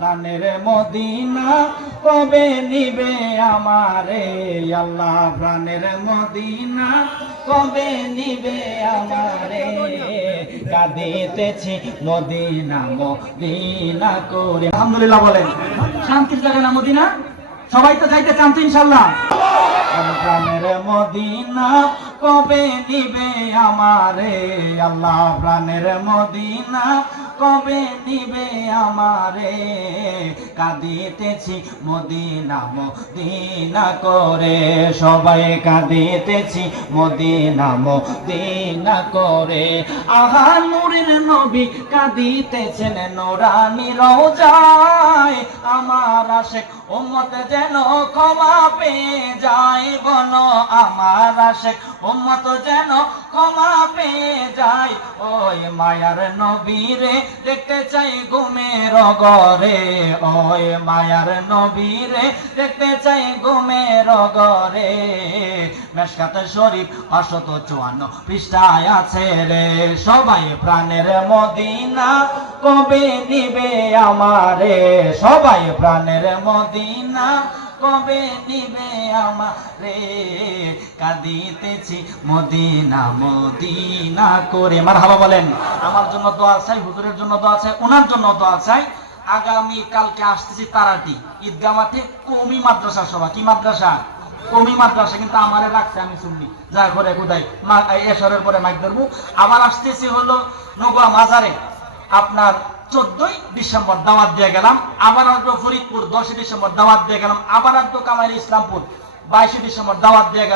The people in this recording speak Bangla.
প্রাণের মদিনা কবে নিবে আমারে আল্লাহ, প্রাণের মদিনা কবে নিবে আমারে। কাঁদিতেছি মদিনা মদিনা করে। আলহামদুলিল্লাহ বলেন, শান্তির জায়গা না মদিনা? সবাই তো যাইতে চান তো ইনশাল্লাহ। প্রাণের মদিনা কবে নিবে আমারে আল্লাহ, প্রাণের মদিনা কবে নিবে আমারে। কাঁদিতেছি মদিনা মদিনা করে, সবাই কাঁদিতেছি মদিনা মদিনা করে। আহা নূরের নবী কাঁদিতেছেন নুরানি রওজায়, আমার আশিক উম্মত যেন ক্ষমা পেয়ে যায়। বলো আমার আশিক উম্মত যেন ক্ষমা পেয়ে যায়। ওই মায়ার নবীরে দেখতে চাই ঘুমের ঘরে, ওই মায়ার নবীরে দেখতে চাই ঘুমের ঘরে। মেশকাত শরীফ 554 পৃষ্ঠায় আছে রে। সবাই প্রাণের মদিনা কবে নিবে আমারে, সবাই প্রাণের মদিনা কবে নিবে আমারে। কাঁদিতেছি মদিনা মদিনা করে। মারহাবা বলেন। আমার জন্য দোয়া চাই, হুজুরের জন্য দোয়া চাই, ওনার জন্য দোয়া চাই। আগামী কালকে আসতেছি তারাটি ঈদগাহ মাঠে কওমি মাদ্রাসা সভা। কি মাদ্রাসা? কওমি মাদ্রাসা। কিন্তু আমারে রাখছে, আমি শুনলি যা ঘরে কোথায় এশরের পরে মাইক ধরবো। আবার আসতেছি হলো নগুয়া মাজারে, আপনার 14ই ডিসেম্বর দাওয়াত দিয়ে গেলাম। আবার আসবো ফরিদপুর 10ই ডিসেম্বর দাওয়াত দিয়ে গেলাম। আবার আসবো কামাইল ইসলামপুর 22 ডিসেম্বর দাওয়াত দিয়ে গেলাম।